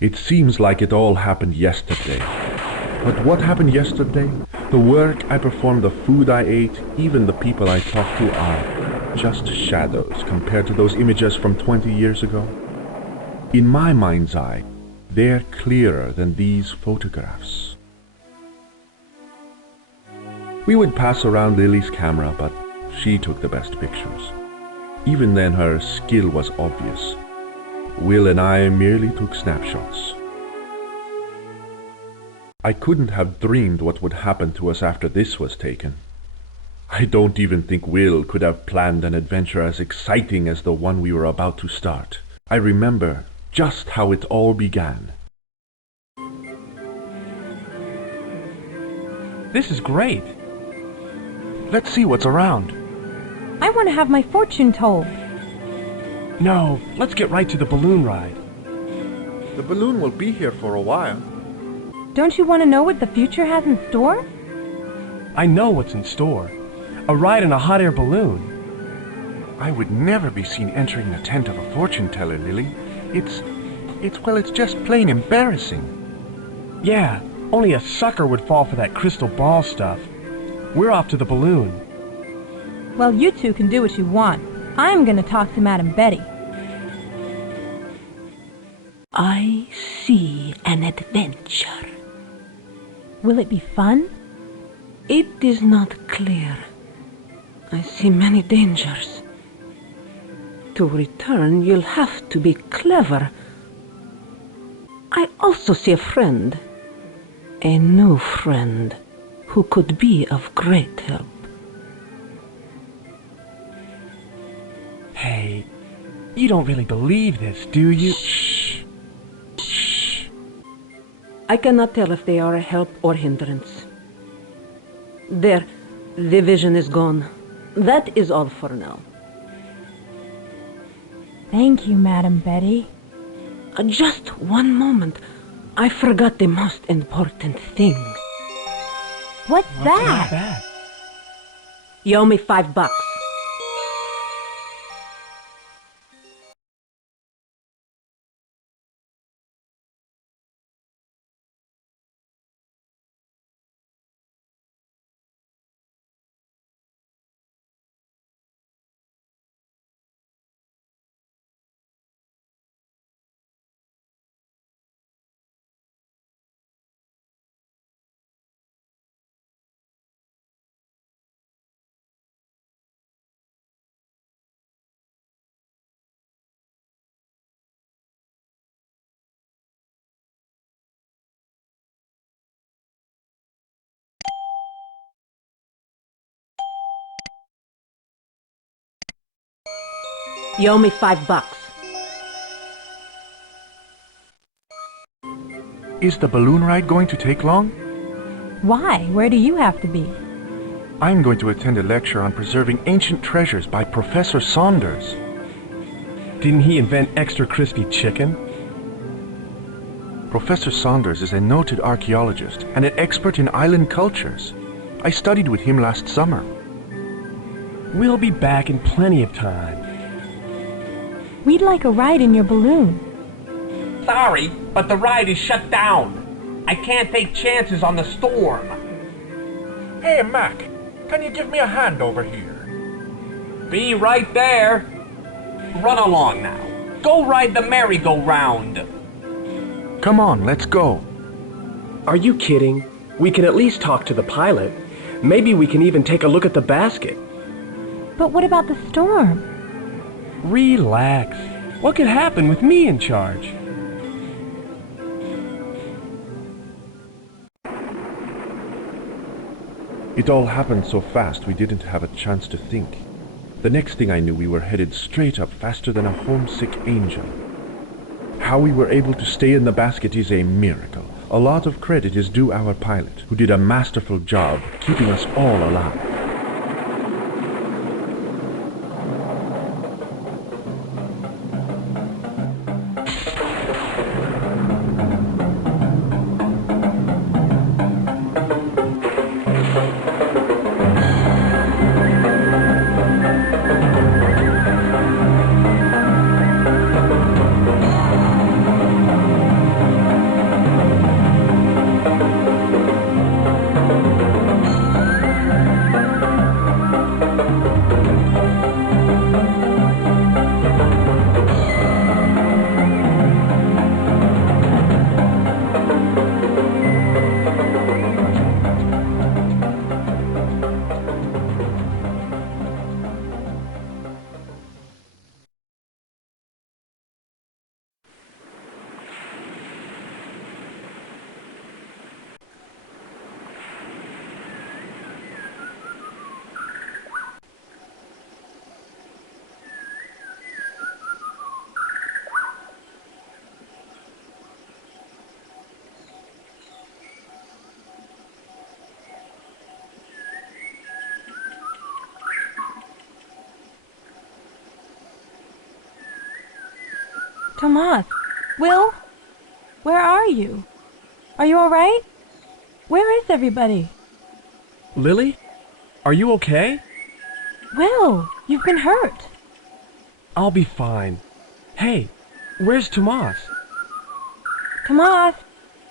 It seems like it all happened yesterday. But what happened yesterday? The work I performed, the food I ate, even the people I talked to are just shadows compared to those images from 20 years ago. In my mind's eye, they're clearer than these photographs. We would pass around Lily's camera, but she took the best pictures. Even then her skill was obvious. Will and I merely took snapshots. I couldn't have dreamed what would happen to us after this was taken. I don't even think Will could have planned an adventure as exciting as the one we were about to start. I remember just how it all began. This is great. Let's see what's around. I want to have my fortune told. No, let's get right to the balloon ride. The balloon will be here for a while. Don't you want to know what the future has in store? I know what's in store. A ride in a hot air balloon. I would never be seen entering the tent of a fortune teller, Lily. It's just plain embarrassing. Yeah, only a sucker would fall for that crystal ball stuff. We're off to the balloon. Well, you two can do what you want. I'm going to talk to Madam Betty. I see an adventure. Will it be fun? It is not clear. I see many dangers. To return, you'll have to be clever. I also see a friend. A new friend who could be of great help. Hey, you don't really believe this, do you? Shh. Shh. I cannot tell if they are a help or hindrance. There, the vision is gone. That is all for now. Thank you, Madam Betty. Just one moment. I forgot the most important thing. What's that? You owe me $5. You owe me $5. Is the balloon ride going to take long? Why? Where do you have to be? I'm going to attend a lecture on preserving ancient treasures by Professor Saunders. Didn't he invent extra crispy chicken? Professor Saunders is a noted archaeologist and an expert in island cultures. I studied with him last summer. We'll be back in plenty of time. We'd like a ride in your balloon. Sorry, but the ride is shut down. I can't take chances on the storm. Hey, Mac, can you give me a hand over here? Be right there. Run along now. Go ride the merry-go-round. Come on, let's go. Are you kidding? We can at least talk to the pilot. Maybe we can even take a look at the basket. But what about the storm? Relax. What could happen with me in charge? It all happened so fast we didn't have a chance to think. The next thing I knew, we were headed straight up faster than a homesick angel. How we were able to stay in the basket is a miracle. A lot of credit is due our pilot, who did a masterful job keeping us all alive. Tomas! Will? Where are you? Are you all right? Where is everybody? Lily? Are you okay? Will, you've been hurt. I'll be fine. Hey, where's Tomas? Tomas!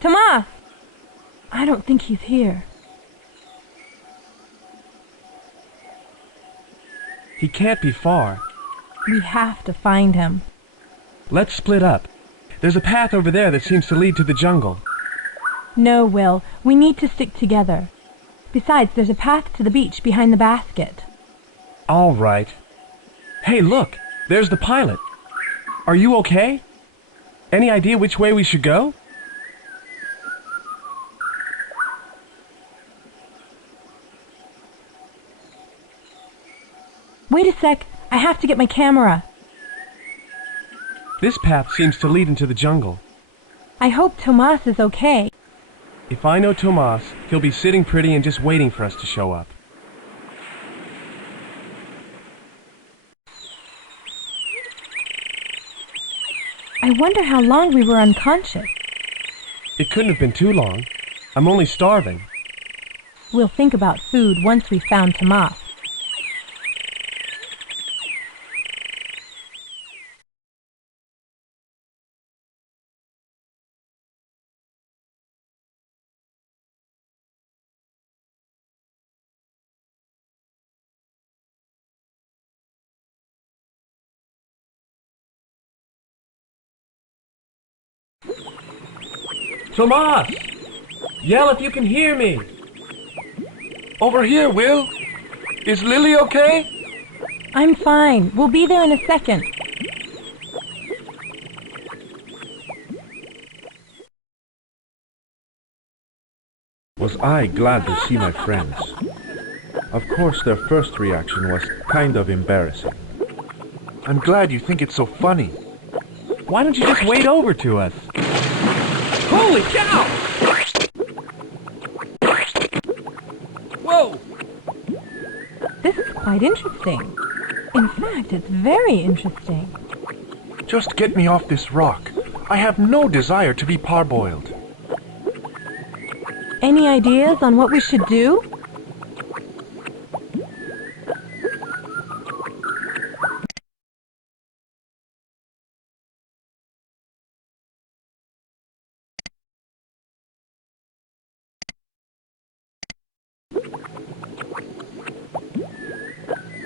Tomas! I don't think he's here. He can't be far. We have to find him. Let's split up. There's a path over there that seems to lead to the jungle. No, Will. We need to stick together. Besides, there's a path to the beach behind the basket. All right. Hey, look! There's the pilot. Are you okay? Any idea which way we should go? Wait a sec. I have to get my camera. This path seems to lead into the jungle. I hope Tomas is okay. If I know Tomas, he'll be sitting pretty and just waiting for us to show up. I wonder how long we were unconscious. It couldn't have been too long. I'm only starving. We'll think about food once we've found Tomas. Tomas! Yell if you can hear me! Over here, Will. Is Lily okay? I'm fine. We'll be there in a second. Was I glad to see my friends. Of course, their first reaction was kind of embarrassing. I'm glad you think it's so funny. Why don't you just wade over to us? Holy cow! Whoa! This is quite interesting. In fact, it's very interesting. Just get me off this rock. I have no desire to be parboiled. Any ideas on what we should do?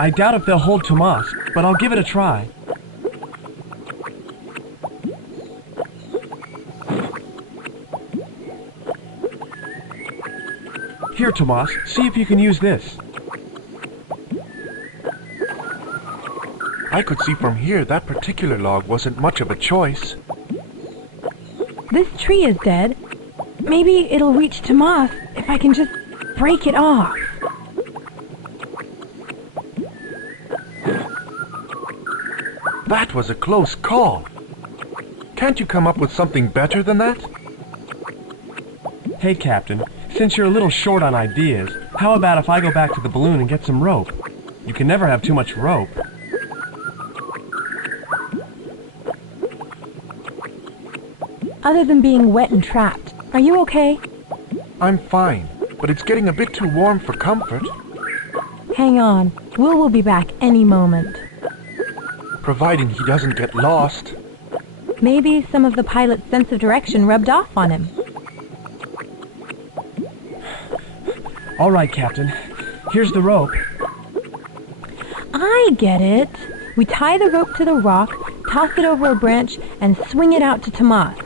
I doubt if they'll hold Tomas, but I'll give it a try. Here, Tomas, see if you can use this. I could see from here that particular log wasn't much of a choice. This tree is dead. Maybe it'll reach Tomas if I can just break it off. That was a close call. Can't you come up with something better than that? Hey, Captain, since you're a little short on ideas, how about if I go back to the balloon and get some rope? You can never have too much rope. Other than being wet and trapped, are you okay? I'm fine, but it's getting a bit too warm for comfort. Hang on. Will be back any moment. Providing he doesn't get lost. Maybe some of the pilot's sense of direction rubbed off on him. All right, Captain. Here's the rope. I get it. We tie the rope to the rock, toss it over a branch, and swing it out to Tomas.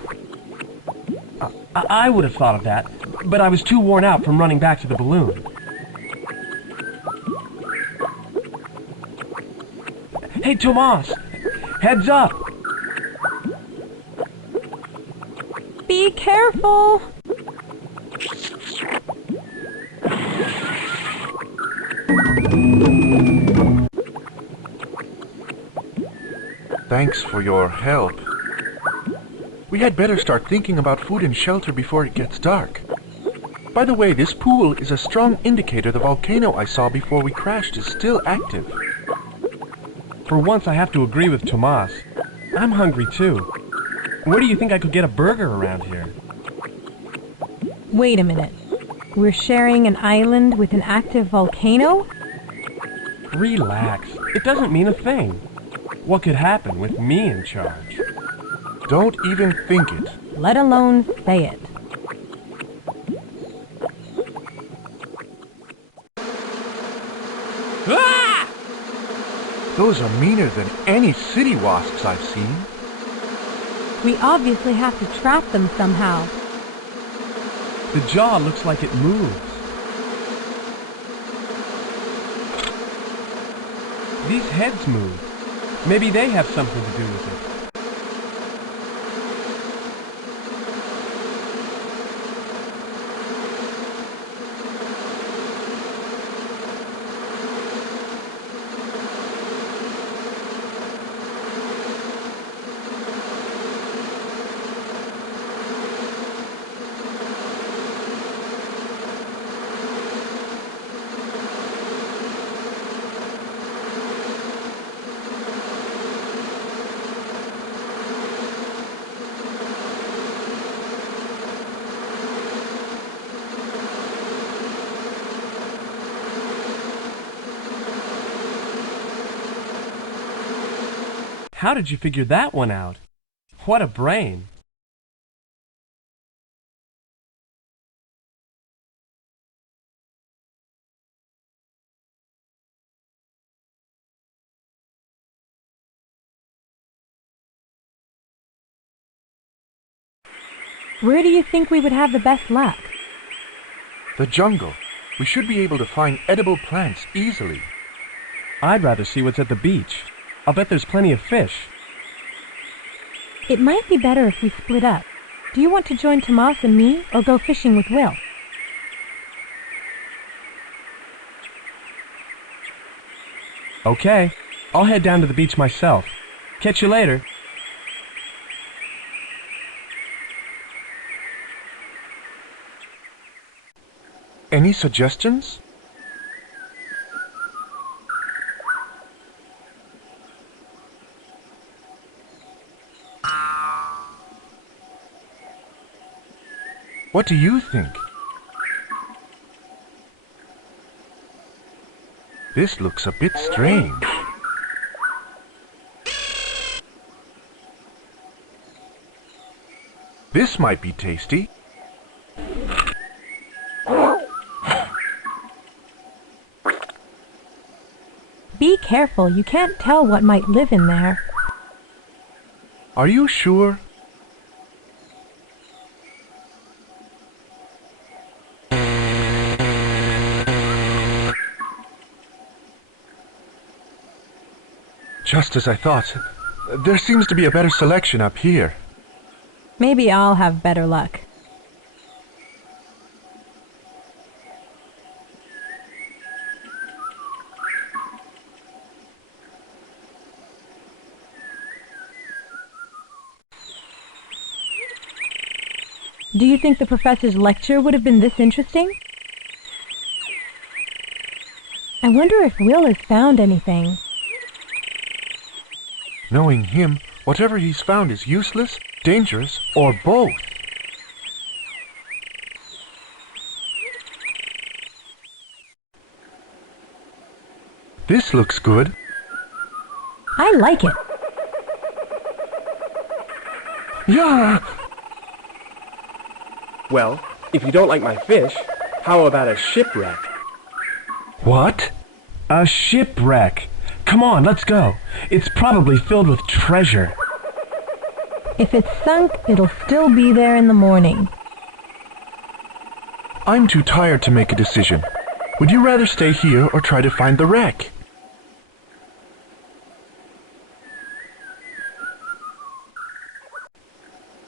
I would have thought of that, but I was too worn out from running back to the balloon. Hey, Tomas! Heads up! Be careful! Thanks for your help. We had better start thinking about food and shelter before it gets dark. By the way, this pool is a strong indicator the volcano I saw before we crashed is still active. For once I have to agree with Tomas. I'm hungry too. Where do you think I could get a burger around here? Wait a minute. We're sharing an island with an active volcano? Relax. It doesn't mean a thing. What could happen with me in charge? Don't even think it. Let alone say it. Ah! Those are meaner than any city wasps I've seen. We obviously have to trap them somehow. The jaw looks like it moves. These heads move. Maybe they have something to do with it. How did you figure that one out? What a brain. Where do you think we would have the best luck? The jungle. We should be able to find edible plants easily. I'd rather see what's at the beach. I'll bet there's plenty of fish. It might be better if we split up. Do you want to join Tomas and me, or go fishing with Will? Okay, I'll head down to the beach myself. Catch you later. Any suggestions? What do you think? This looks a bit strange. This might be tasty. Be careful, you can't tell what might live in there. Are you sure? Just as I thought. There seems to be a better selection up here. Maybe I'll have better luck. Do you think the professor's lecture would have been this interesting? I wonder if Will has found anything. Knowing him, whatever he's found is useless, dangerous, or both. This looks good. I like it. Yeah! Well, if you don't like my fish, how about a shipwreck? What? A shipwreck. Come on, let's go. It's probably filled with treasure. If it's sunk, it'll still be there in the morning. I'm too tired to make a decision. Would you rather stay here or try to find the wreck?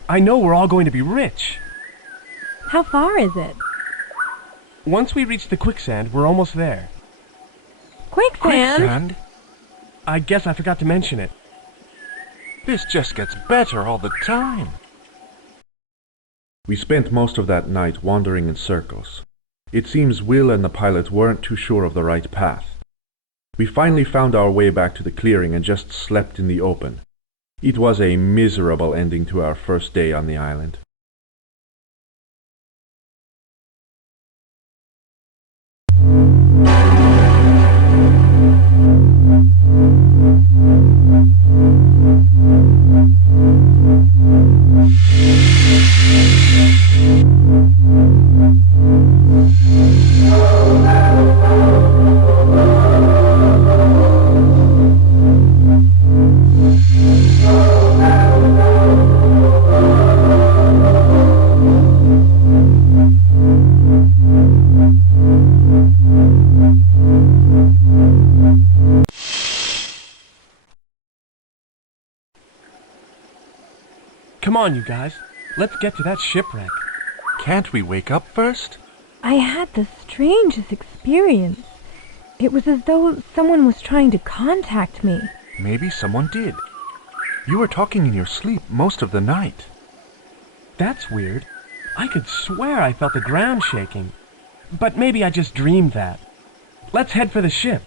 I know we're all going to be rich. How far is it? Once we reach the quicksand, we're almost there. Quicksand? Quicksand? I guess I forgot to mention it. This just gets better all the time. We spent most of that night wandering in circles. It seems Will and the pilot weren't too sure of the right path. We finally found our way back to the clearing and just slept in the open. It was a miserable ending to our first day on the island. Come on, you guys. Let's get to that shipwreck. Can't we wake up first? I had the strangest experience. It was as though someone was trying to contact me. Maybe someone did. You were talking in your sleep most of the night. That's weird. I could swear I felt the ground shaking. But maybe I just dreamed that. Let's head for the ship.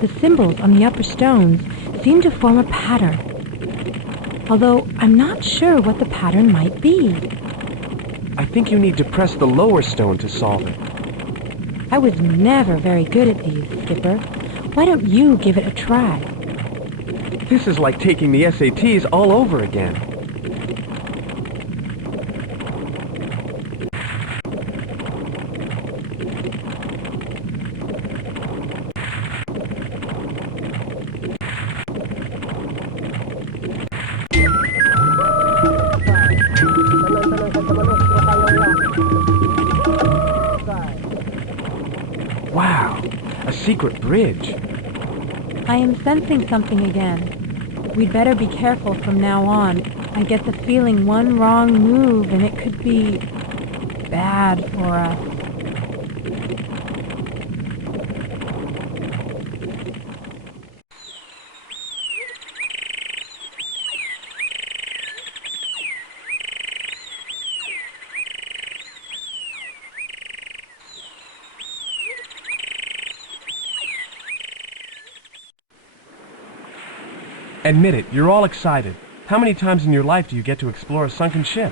The symbols on the upper stones seem to form a pattern, although I'm not sure what the pattern might be. I think you need to press the lower stone to solve it. I was never very good at these, Skipper. Why don't you give it a try? This is like taking the SATs all over again. Wow, a secret bridge. I am sensing something again. We'd better be careful from now on. I get the feeling one wrong move and it could be bad for us. Admit it, you're all excited. How many times in your life do you get to explore a sunken ship?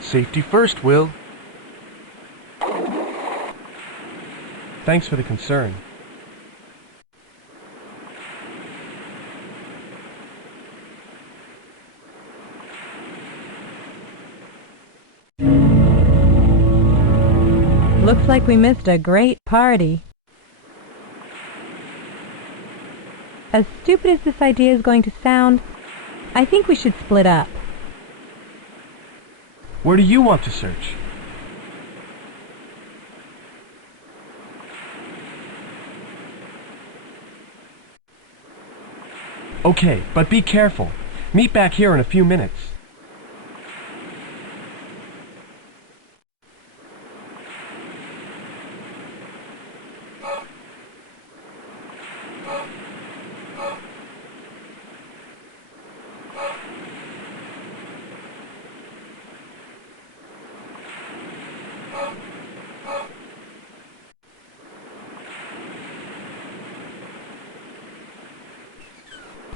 Safety first, Will. Thanks for the concern. Looks like we missed a great party. As stupid as this idea is going to sound, I think we should split up. Where do you want to search? Okay, but be careful. Meet back here in a few minutes.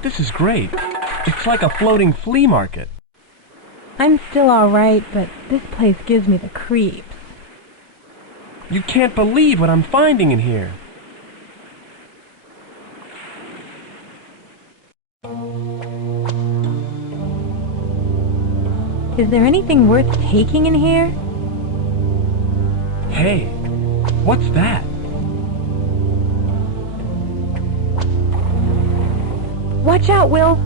This is great. It's like a floating flea market. I'm still alright, but this place gives me the creeps. You can't believe what I'm finding in here. Is there anything worth taking in here? Hey, what's that? Watch out, Will!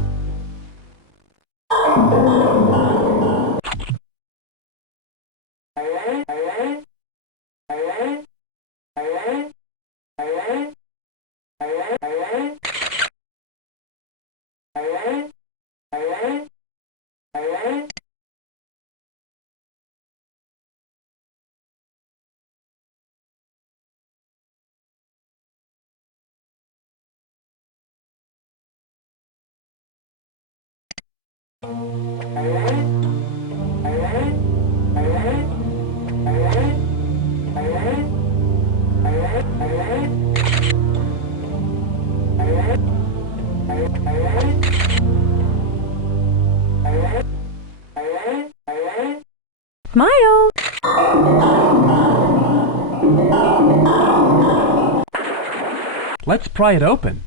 Smile! Let's pry it open.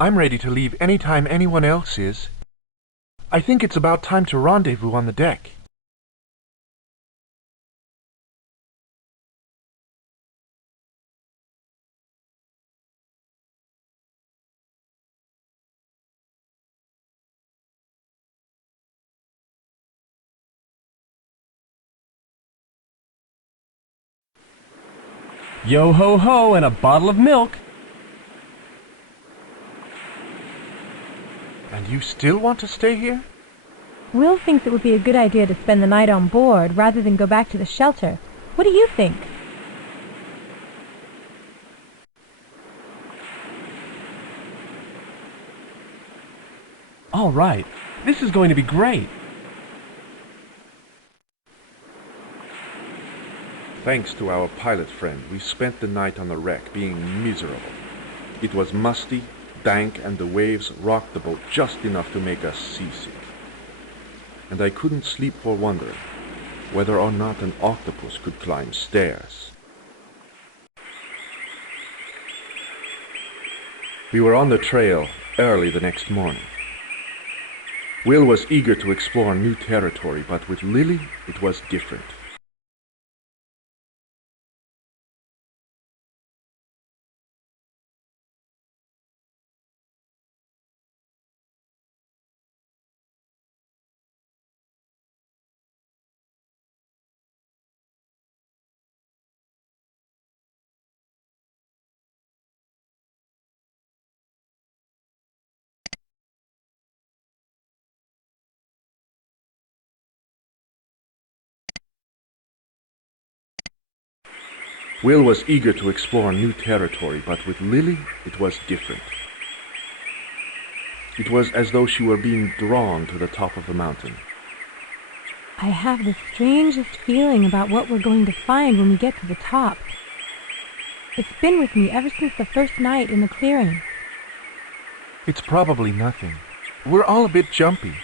I'm ready to leave anytime anyone else is. I think it's about time to rendezvous on the deck. Yo ho ho and a bottle of milk. And you still want to stay here? Will thinks it would be a good idea to spend the night on board rather than go back to the shelter. What do you think? All right, this is going to be great. Thanks to our pilot friend, we spent the night on the wreck being miserable. It was musty, dank, and the waves rocked the boat just enough to make us seasick. And I couldn't sleep for wondering whether or not an octopus could climb stairs. We were on the trail early the next morning. Will was eager to explore new territory, but with Lily it was different. Will was eager to explore new territory, but with Lily it was different. It was as though she were being drawn to the top of the mountain. I have the strangest feeling about what we're going to find when we get to the top. It's been with me ever since the first night in the clearing. It's probably nothing. We're all a bit jumpy.